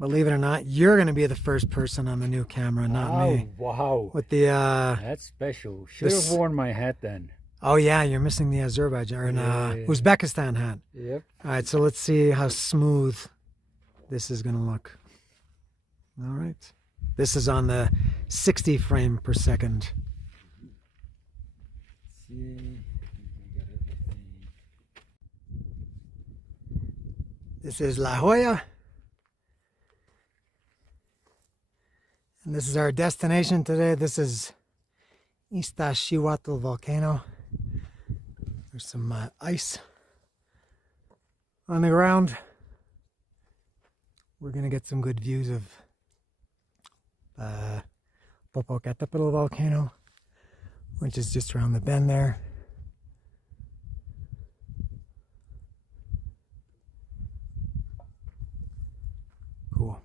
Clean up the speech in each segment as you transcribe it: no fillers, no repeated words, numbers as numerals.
Believe it or not, you're going to be the first person on the new camera, not me. Wow. With the That's special. Should have worn my hat then. Oh yeah, you're missing the Azerbaijan or Uzbekistan hat. Yep. All right, so let's see how smooth this is going to look. All right. This is on the 60 frame per second. This is La Jolla. And this is our destination today. This is Iztaccihuatl volcano. There's some ice on the ground. We're going to get some good views of Popocateptl volcano, which is just around the bend there. Cool.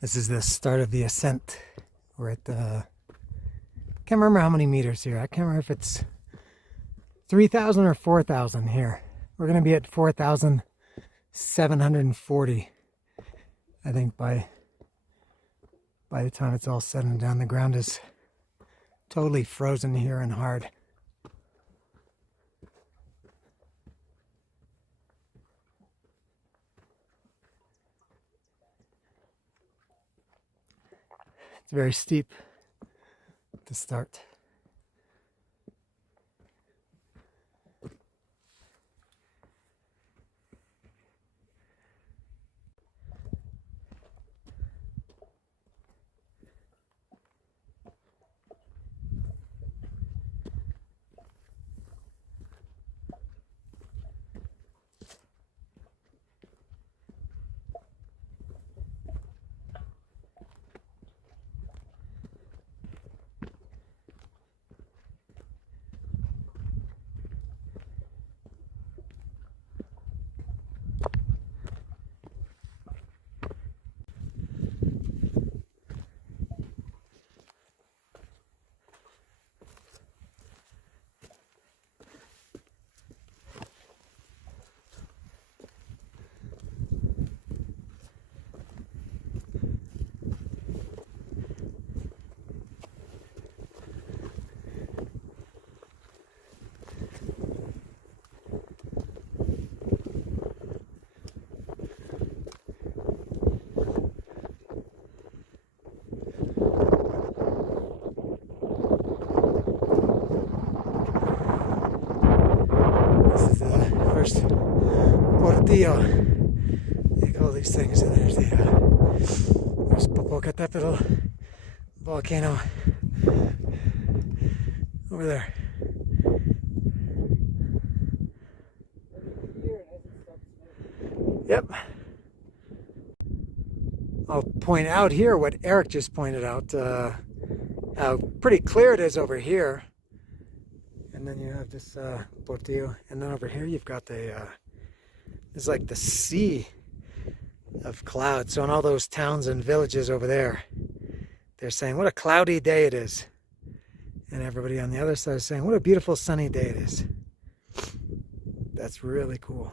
This is the start of the ascent. We're at the, can't remember how many meters here. I can't remember if it's 3,000 or 4,000 here. We're going to be at 4,740, I think, by the time it's all said and done. The ground is totally frozen here and hard. It's very steep to start. First Portillo, they call these things, and there's Popocateptl volcano over there. Yep. I'll point out here what Eric just pointed out, how pretty clear it is over here. And then you have this Portillo, and then over here you've got it's like the sea of clouds. So in all those towns and villages over there, they're saying, what a cloudy day it is. And everybody on the other side is saying, what a beautiful sunny day it is. That's really cool.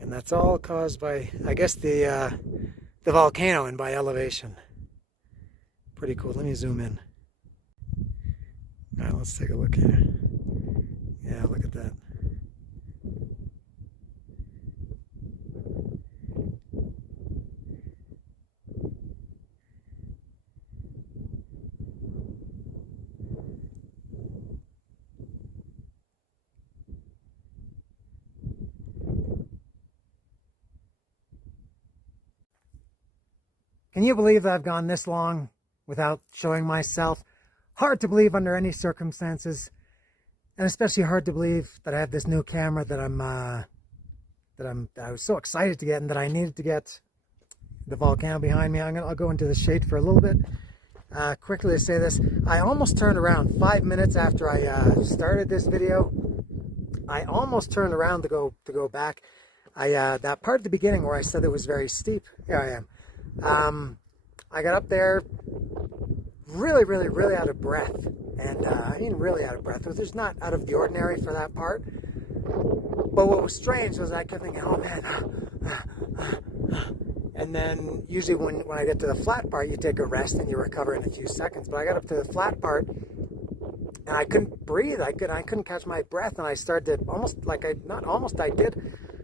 And that's all caused by, I guess, the volcano and by elevation. Pretty cool. Let me zoom in. All right, let's take a look here. Yeah, look at that. Can you believe that I've gone this long without showing myself? Hard to believe under any circumstances, and especially hard to believe that I have this new camera that I was so excited to get and that I needed to get. The volcano behind me. I'll go into the shade for a little bit. Quickly to say this, I almost turned around 5 minutes after I started this video. I almost turned around to go back. That part at the beginning where I said it was very steep. Here I am. I got up there really out of breath, and I mean really out of breath. It was just not out of the ordinary for that part. But what was strange was I kept thinking, oh man. And then usually when I get to the flat part, you take a rest and you recover in a few seconds. But I got up to the flat part and I couldn't breathe. I couldn't catch my breath, and I started to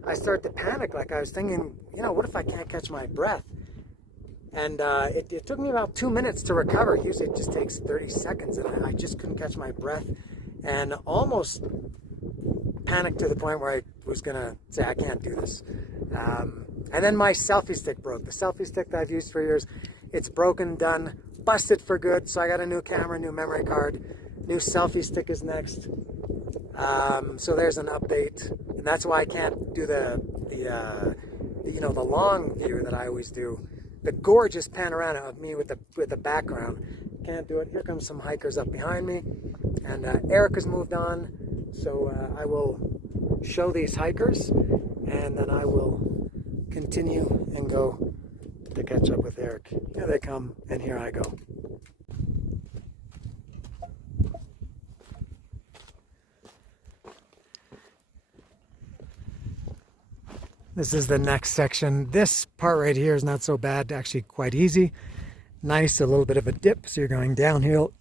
I started to panic. Like I was thinking, what if I can't catch my breath? And it took me about 2 minutes to recover. Usually it just takes 30 seconds, and I just couldn't catch my breath, and almost panicked to the point where I was gonna say, I can't do this. And then my selfie stick broke. The selfie stick that I've used for years, it's broken, done, busted for good. So I got a new camera, new memory card, new selfie stick is next. So there's an update, and that's why I can't do the long view that I always do. The gorgeous panorama of me with the background. Can't do it. Here comes some hikers up behind me, and Eric has moved on. So I will show these hikers, and then I will continue and go to catch up with Eric. Here they come, and here I go. This is the next section. This part right here is not so bad, actually quite easy. Nice, a little bit of a dip, so you're going downhill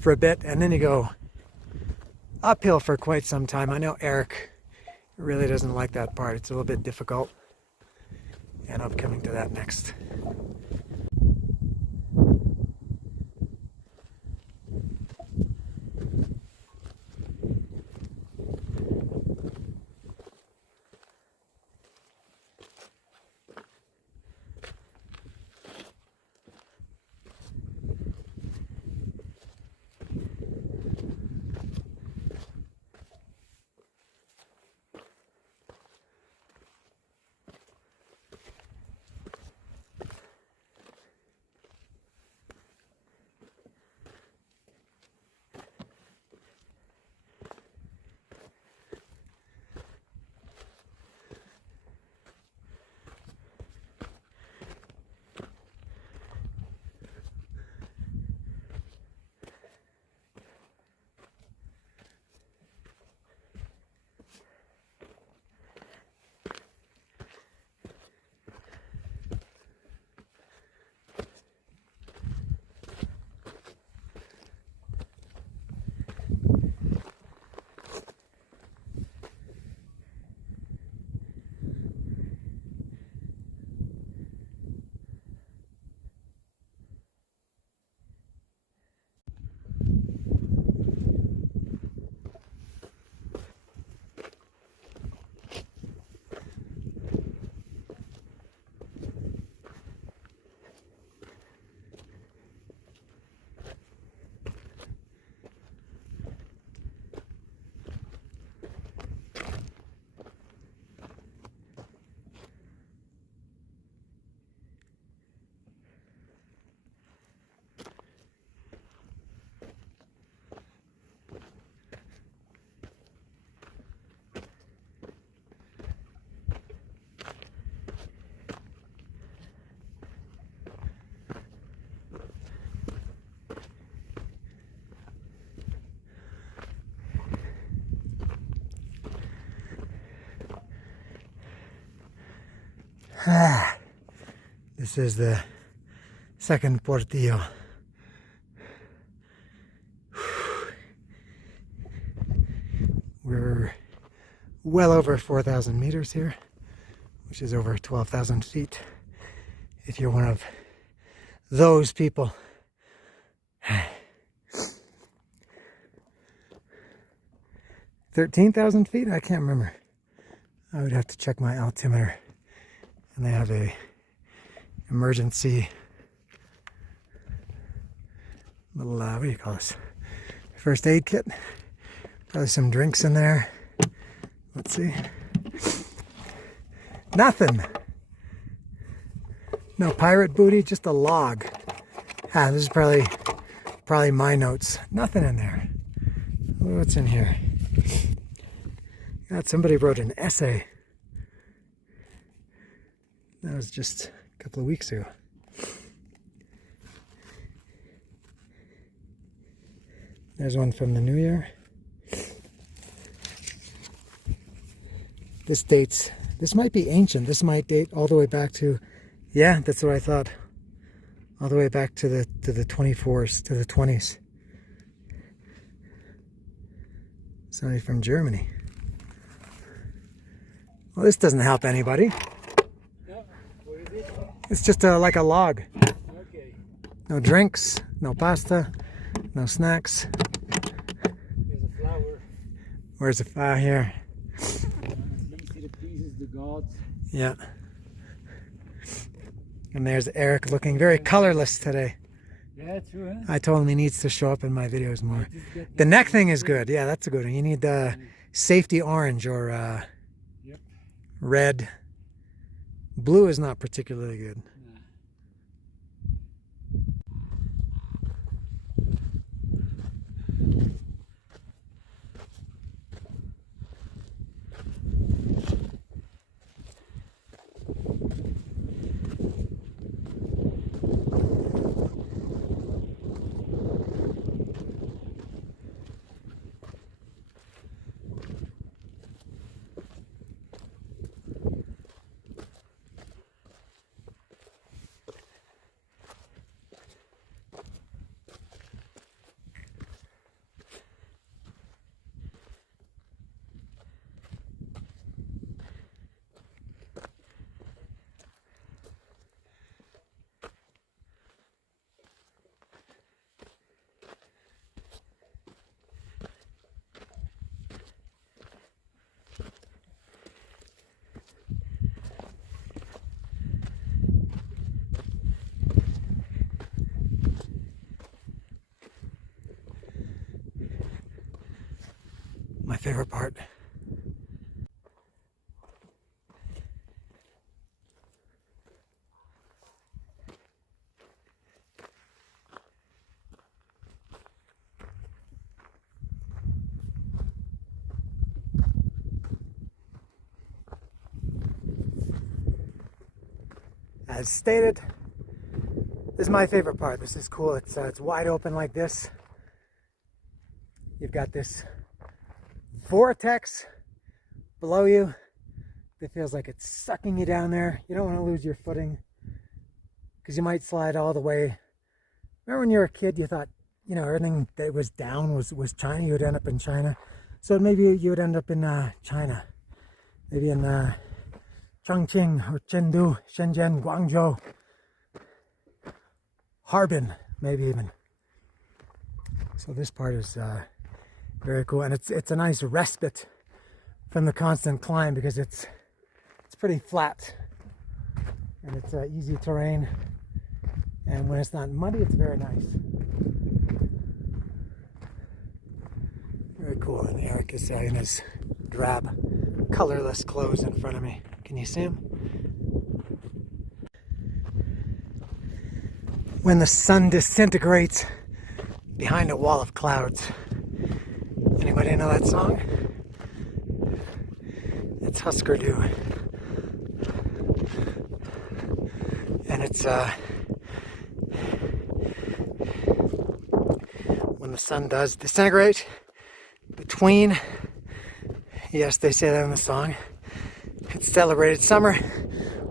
for a bit, and then you go uphill for quite some time. I know Eric really doesn't like that part. It's a little bit difficult, and I'm coming to that next. This is the second Portillo. We're well over 4,000 meters here, which is over 12,000 feet if you're one of those people. 13,000 feet? I can't remember. I would have to check my altimeter And they have a emergency little, what do you call this? First aid kit. Probably some drinks in there. Let's see. Nothing. No pirate booty, just a log. Ah, this is probably my notes. Nothing in there. What's in here? God, somebody wrote an essay. That was just a couple of weeks ago. There's one from the New Year. This might be ancient. This might date all the way back to, yeah, that's what I thought. All the way back to the 24s, to the 20s. Somebody from Germany. Well, this doesn't help anybody. No, what is it? It's just like a log. Okay. No drinks, no pasta, no snacks. There's a flower. Where's the fire here? Let me see the pieces, the gods. Yeah. And there's Eric looking very colorless today. Yeah, true, huh? I told him he needs to show up in my videos more. The neck thing is good. Yeah, that's a good one. You need safety orange or Yep. red. Blue is not particularly good. My favorite part. As stated, this is my favorite part. This is cool. It's wide open like this. You've got this vortex below you that feels like it's sucking you down there. You don't want to lose your footing because you might slide all the way. Remember when you were a kid, you thought, you know, everything that was down was China. You would end up in China. So maybe you would end up in China. Maybe in Chongqing or Chengdu, Shenzhen, Guangzhou, Harbin, maybe even. So this part is very cool, and it's a nice respite from the constant climb because it's pretty flat and it's easy terrain, and when it's not muddy, it's very nice. Very cool. And Eric is in his drab, colorless clothes in front of me. Can you see him? When the sun disintegrates behind a wall of clouds. Anybody know that song? It's Husker Du. And it's when the sun does disintegrate between, yes, they say that in the song. It's celebrated summer.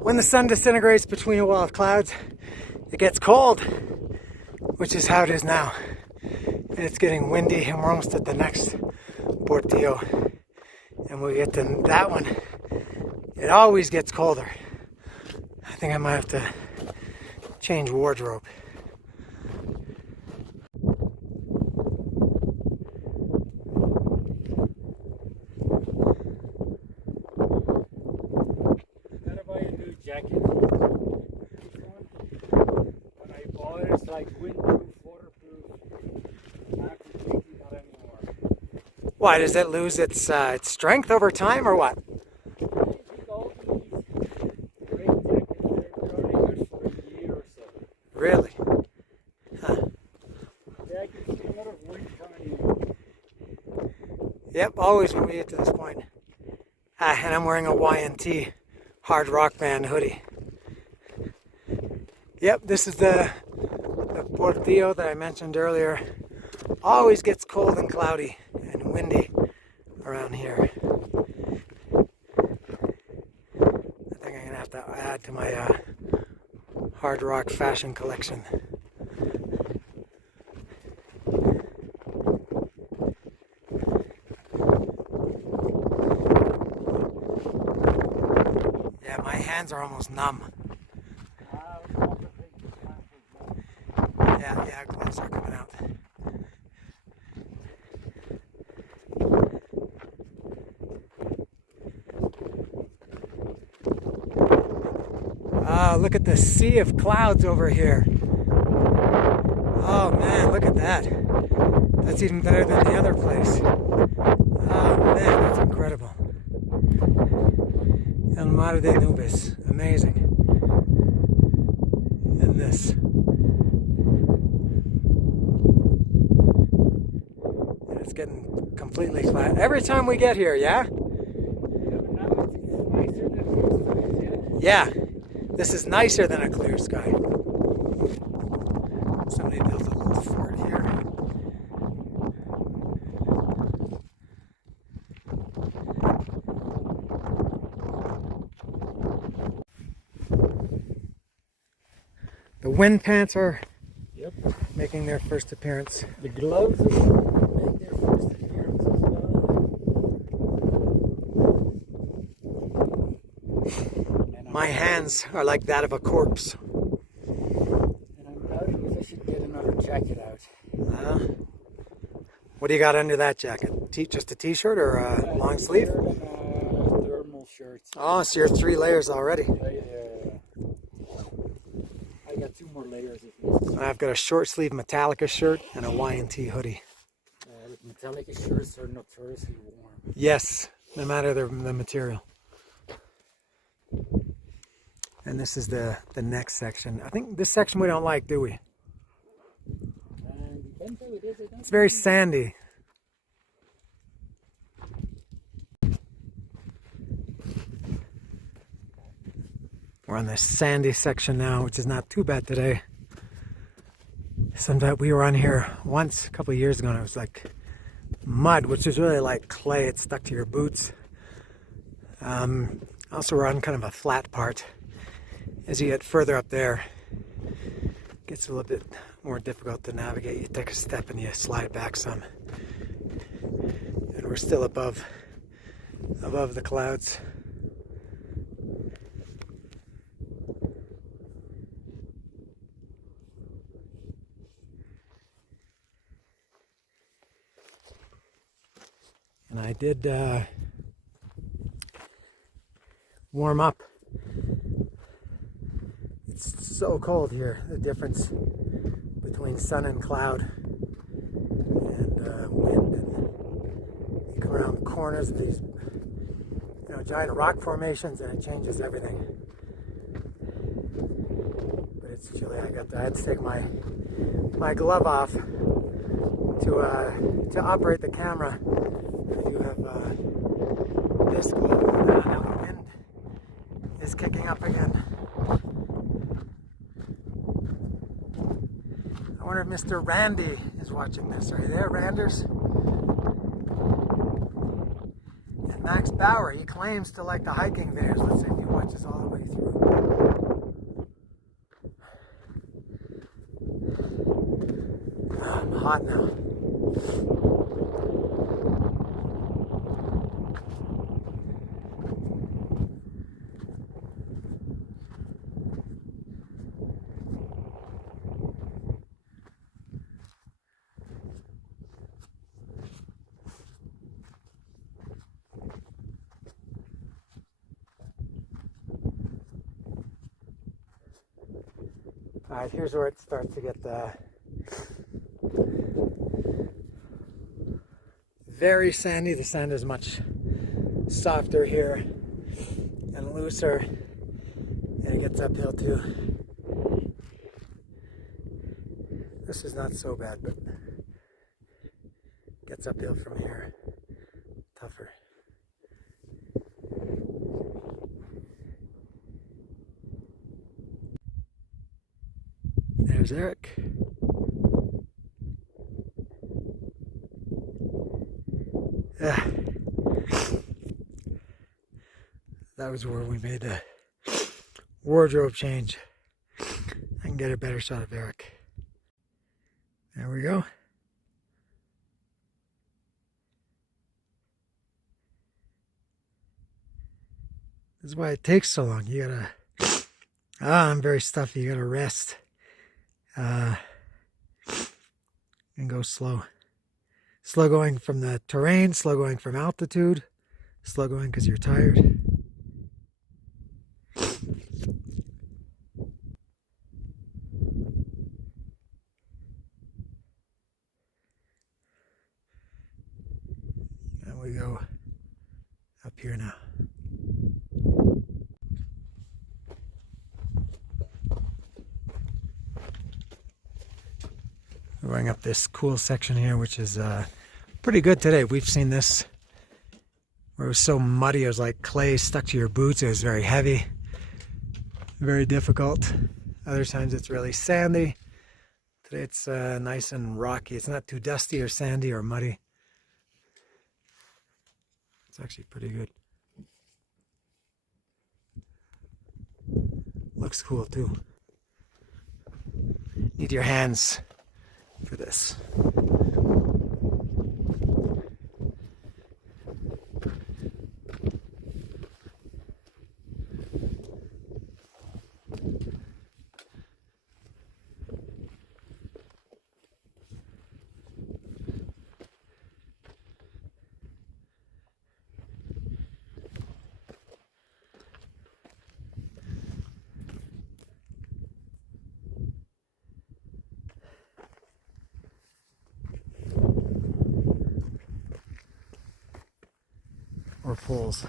When the sun disintegrates between a wall of clouds, it gets cold, which is how it is now. And it's getting windy, and we're almost at the next Portillo. And when we get to that one, it always gets colder. I think I might have to change wardrobe. jacket. This one, when I bought it, it's like windproof, waterproof. Not completely, not anymore. Why, does it lose its strength over time or what? I think all these great jackets, they're only good for a year or so. Really? Huh. Yeah, I can see a lot of wind coming in. Yep, always when we get to this point. And I'm wearing a Y&T hard rock band hoodie. Yep, this is the Portillo that I mentioned earlier. Always gets cold and cloudy and windy around here. I think I'm gonna have to add to my hard rock fashion collection. Yeah, my hands are almost numb. Yeah, gloves are coming out. Oh, look at the sea of clouds over here. Oh man, look at that. That's even better than the other place. Oh man, that's incredible. El Mar de Nubes, amazing. And this. And it's getting completely flat every time we get here, yeah? Yeah, this is nicer than a clear sky. Somebody built a little fort here. The wind pants are making their first appearance. The gloves make their first appearance as well. My hands are like that of a corpse. And I'm doubting if I should get another jacket out. What do you got under that jacket? Just a t-shirt or a long sleeve? Thermal shirts. Oh, so you're 3 layers already. Yeah. I got 2 more layers if necessary. I've got a short sleeve Metallica shirt and a Y&T hoodie. Metallica shirts are notoriously warm. Yes, no matter the material. And this is the next section. I think this section we don't like, do we? Depends how it is. It's very sandy. We're on this sandy section now, which is not too bad today. Sometimes we were on here once a couple of years ago and it was like mud, which is really like clay. It stuck to your boots. Also we're on kind of a flat part. As you get further up there, it gets a little bit more difficult to navigate. You take a step and you slide back some. And we're still above the clouds. And I did warm up. It's so cold here, the difference between sun and cloud and wind. And you come around the corners of these giant rock formations and it changes everything. But it's chilly. I had to take my glove off to operate the camera. I do have this glove on. Now the wind is kicking up again. I wonder if Mr. Randy is watching this. Are you there, Randers? And Max Bauer, he claims to like the hiking videos. Let's see if he watches all the way through. Oh, I'm hot now. Alright, here's where it starts to get very sandy. The sand is much softer here and looser, and it gets uphill too. This is not so bad, but gets uphill from here. Tougher. There's Eric. That was where we made a wardrobe change. I can get a better shot of Eric. There we go. This is why it takes so long. You gotta... I'm very stuffy. You gotta rest. And go slow. Slow going from the terrain, slow going from altitude, slow going because you're tired. And we go up here now. We're going up this cool section here, which is pretty good today. We've seen this where it was so muddy, it was like clay stuck to your boots. It was very heavy, very difficult. Other times it's really sandy. Today it's nice and rocky. It's not too dusty or sandy or muddy. It's actually pretty good. Looks cool too. Need your hands for this. Or poles.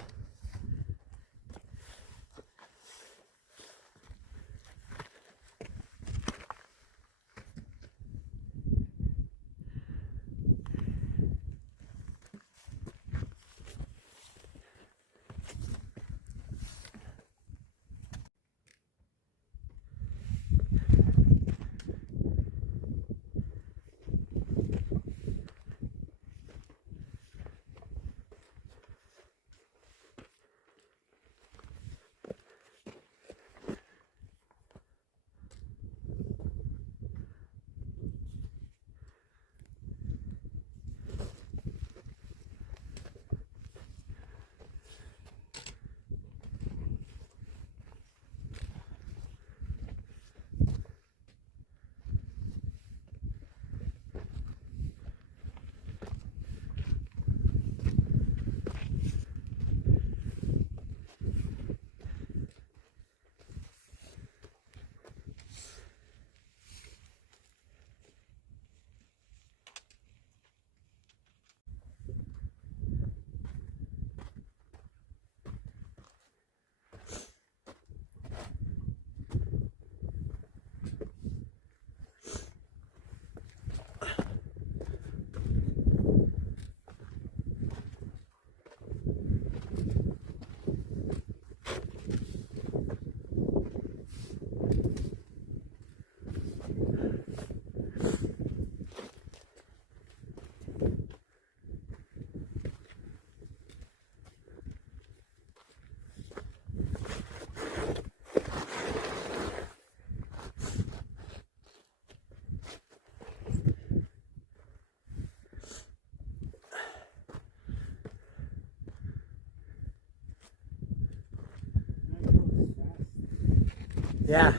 Yeah,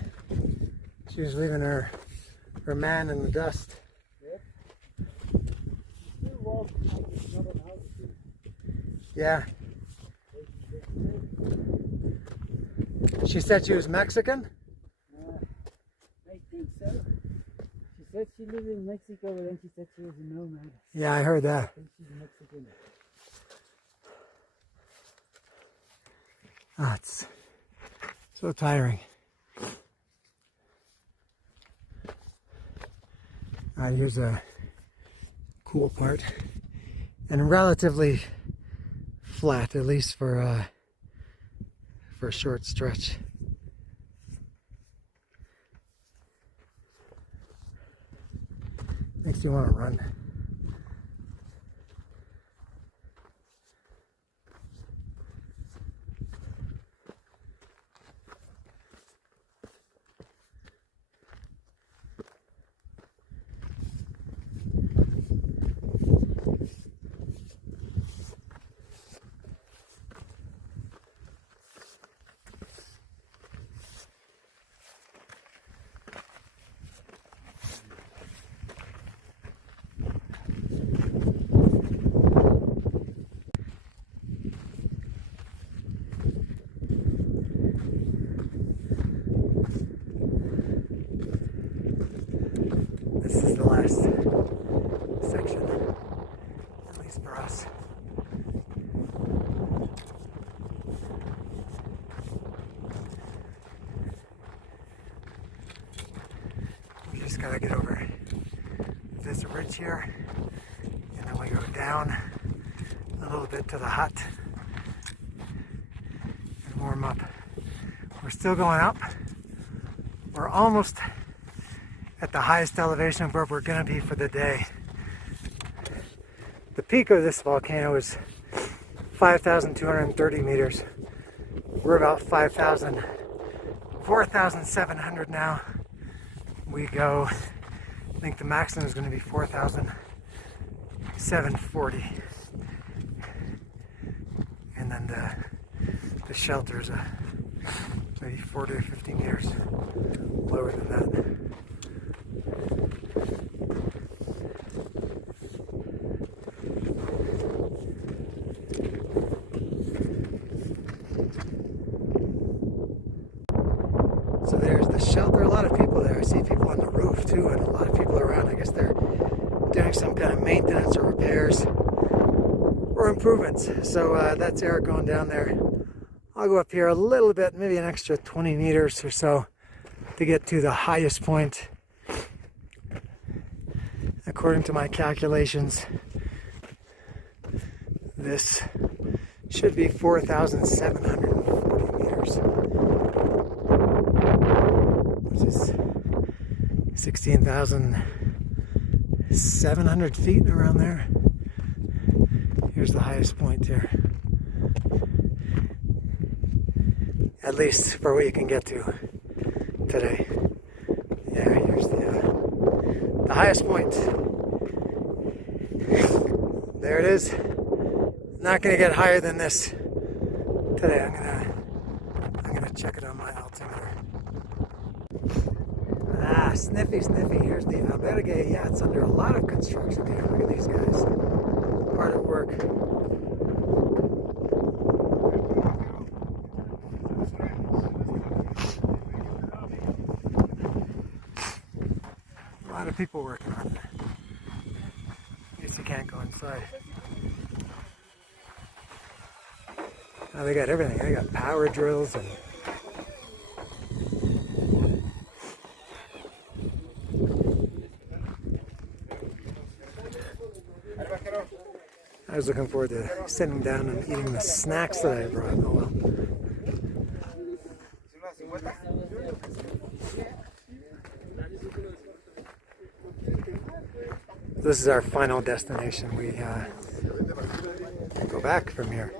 she was leaving her man in the dust. Yeah. She said she was Mexican? I think said she lived in Mexico, but then she said she was a nomad. Yeah, I heard that. I think she's Mexican. Oh, it's so tiring. Here's a cool part, and relatively flat, at least for a short stretch. Makes you want to run. This is the last section, at least for us. We just gotta get over this ridge here, and then we go down a little bit to the hut and warm up. We're still going up. We're almost at the highest elevation where we're going to be for the day. The peak of this volcano is 5,230 meters. We're about 4,700 now. We go, I think the maximum is going to be 4,740. And then the shelter is maybe 40 or 50 meters lower than that. So there's the shelter. A lot of people there. I see people on the roof too, and a lot of people around. I guess they're doing some kind of maintenance or repairs or improvements. So that's Eric going down there. I'll go up here a little bit, maybe an extra 20 meters or so to get to the highest point. According to my calculations, this should be 4,740 meters, which is 16,700 feet around there. Here's the highest point here. At least for what you can get to today. Yeah, here's the highest point. There it is. Not gonna get higher than this today. I'm gonna check it on my altimeter. Ah, sniffy. Here's the albergue. Yeah, it's under a lot of construction here. Look at these guys. Hard at work. A lot of people working on it. I guess you can't go inside. Oh, they got everything. They got power drills and I was looking forward to sitting down and eating the snacks that I brought. Oh well. This is our final destination. We go back from here.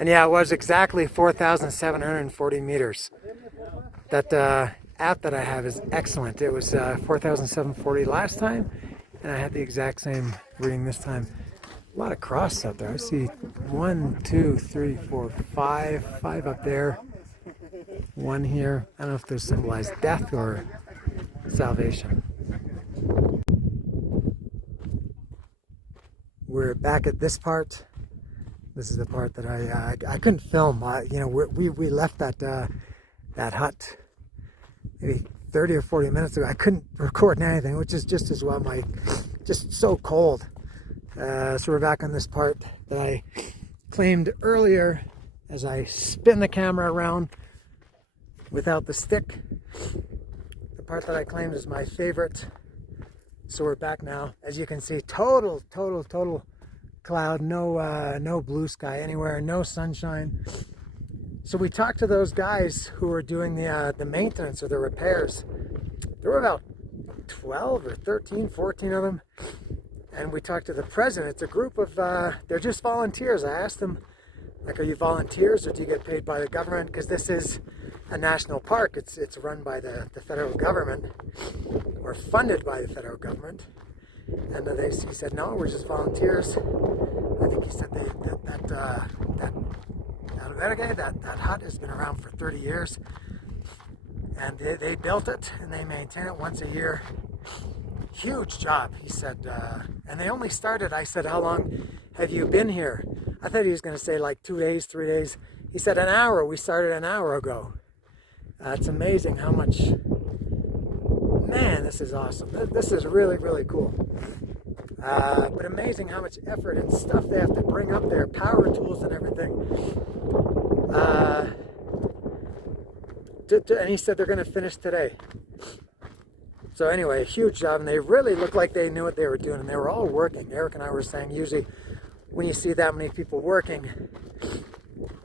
And yeah, it was exactly 4,740 meters. That app that I have is excellent. It was 4,740 last time, and I had the exact same reading this time. A lot of crosses out there. I see 1, 2, 3, 4, 5. 5 up there. 1 here. I don't know if those symbolize death or salvation. We're back at this part. This is the part that I couldn't film. You know, we left that that hut maybe 30 or 40 minutes ago. I couldn't record anything, which is just as well. Just so cold. So we're back on this part that I claimed earlier as I spin the camera around without the stick. The part that I claimed is my favorite. So we're back now. As you can see, total cloud, no blue sky anywhere, no sunshine. So we talked to those guys who were doing the maintenance or the repairs. There were about 12 or 13, 14 of them. And we talked to the president. It's a group of, they're just volunteers. I asked them, like, are you volunteers or do you get paid by the government? Because this is a national park. It's run by the federal government or funded by the federal government. And he said, no, we're just volunteers. I think he said that hut has been around for 30 years. And they built it and they maintain it once a year. Huge job, he said. And they only started, I said, how long have you been here? I thought he was going to say like 2 days, 3 days. He said an hour. We started an hour ago. It's amazing how much, man, this is awesome. This is really, really cool. But amazing how much effort and stuff they have to bring up there, power tools and everything. And he said they're going to finish today. So anyway, a huge job, and they really looked like they knew what they were doing, and they were all working. Eric and I were saying, usually when you see that many people working,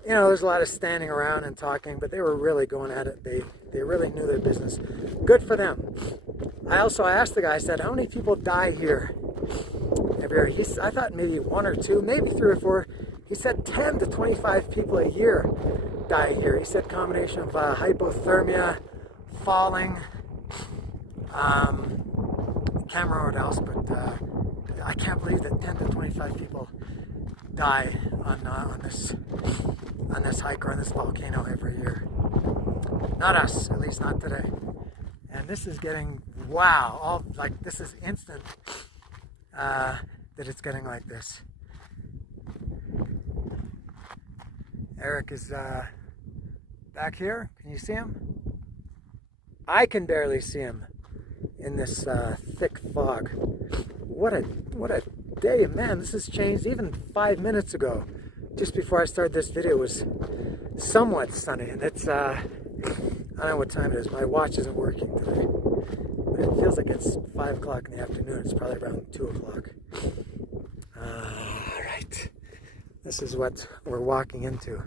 you know, there's a lot of standing around and talking, but they were really going at it. They really knew their business. Good for them. I asked the guy, I said, how many people die here every year? I thought maybe 1 or 2, maybe 3 or 4. He said 10 to 25 people a year die here. He said combination of hypothermia, falling, can't remember what else, but I can't believe that 10 to 25 people die on this hike or on this volcano every year. Not us, at least not today. And this is getting, wow, this is instant that it's getting like this. Eric is back here. Can you see him? I can barely see him in this thick fog. What a day, man. This has changed. Even 5 minutes ago, just before I started this video, was somewhat sunny, and it's I don't know what time it is. My watch isn't working today, but it feels like it's 5 o'clock in the afternoon. It's probably around 2 o'clock. All right, this is what we're walking into.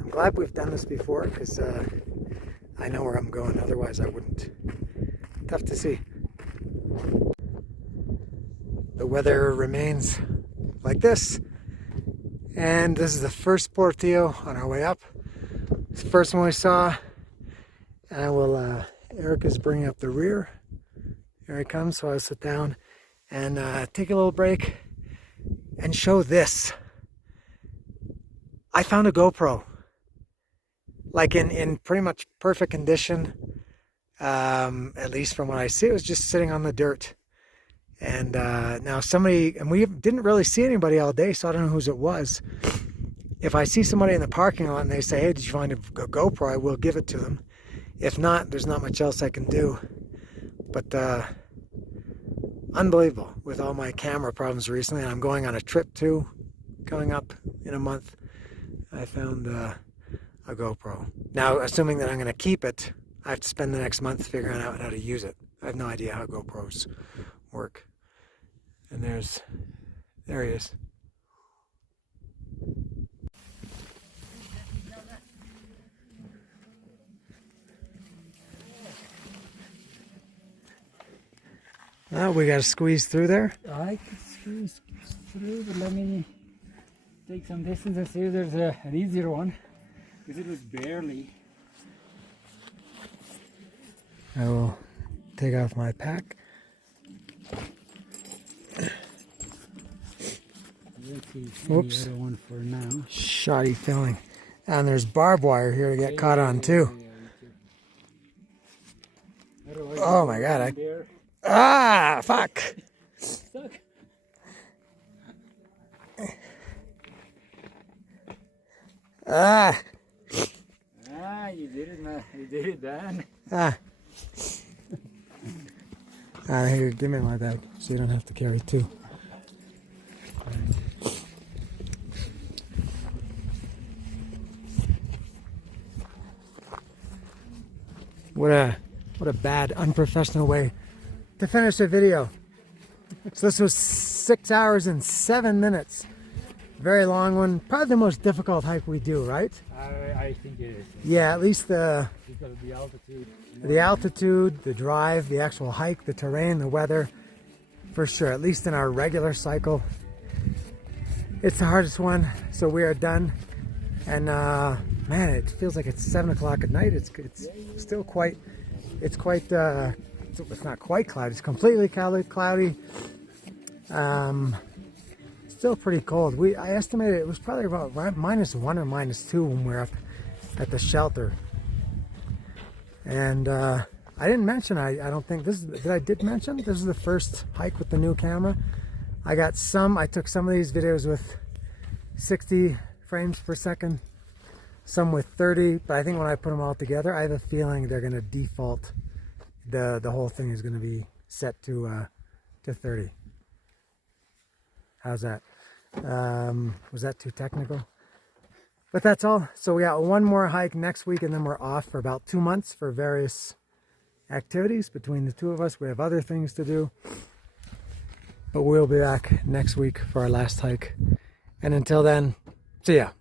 I'm glad we've done this before, because I know where I'm going, otherwise I wouldn't. Tough to see. The weather remains like this, and this is the first Portillo on our way up. It's the first one we saw, and I will, Eric is bringing up the rear. Here he comes, so I'll sit down and take a little break and show this. I found a GoPro. Like in pretty much perfect condition, at least from what I see. It was just sitting on the dirt. And now somebody, and we didn't really see anybody all day, so I don't know whose it was. If I see somebody in the parking lot and they say, hey, did you find a GoPro? I will give it to them. If not, there's not much else I can do. But unbelievable with all my camera problems recently. And I'm going on a trip too, coming up in a month. I found a GoPro. Now, assuming that I'm going to keep it, I have to spend the next month figuring out how to use it. I have no idea how GoPros work. And there he is. Oh, we got to squeeze through there. I could squeeze through, but let me take some distance and see if there's an easier one. Because it was barely. I will take off my pack. don't see any Oops. other one for now. Shoddy filming. And there's barbed wire here to get caught on too. Oh my god. Fuck. Stuck. Ah. You did it, man. You did it, Dan. Here, give me my bag so you don't have to carry two. What a bad, unprofessional way to finish a video. So this was 6 hours and 7 minutes. Very long one. Probably the most difficult hike we do, right? I think it is. Yeah, at least Because of the altitude. the drive, the actual hike, the terrain, the weather, for sure. At least in our regular cycle, it's the hardest one. So we are done, and man, it feels like it's 7 o'clock at night. It's still quite. It's not quite cloudy. It's completely cloudy. Still pretty cold. I estimated it was probably about -1 or -2 when we were up at the shelter. And I didn't mention, I don't think this is, I did mention this is the first hike with the new camera. I took some of these videos with 60 frames per second, some with 30, but I think when I put them all together, I have a feeling they're going to default. The whole thing is going to be set to 30. How's that? Was that too technical? But that's all. So we got one more hike next week, and then we're off for about 2 months for various activities between the two of us. We have other things to do. But we'll be back next week for our last hike. And until then, see ya.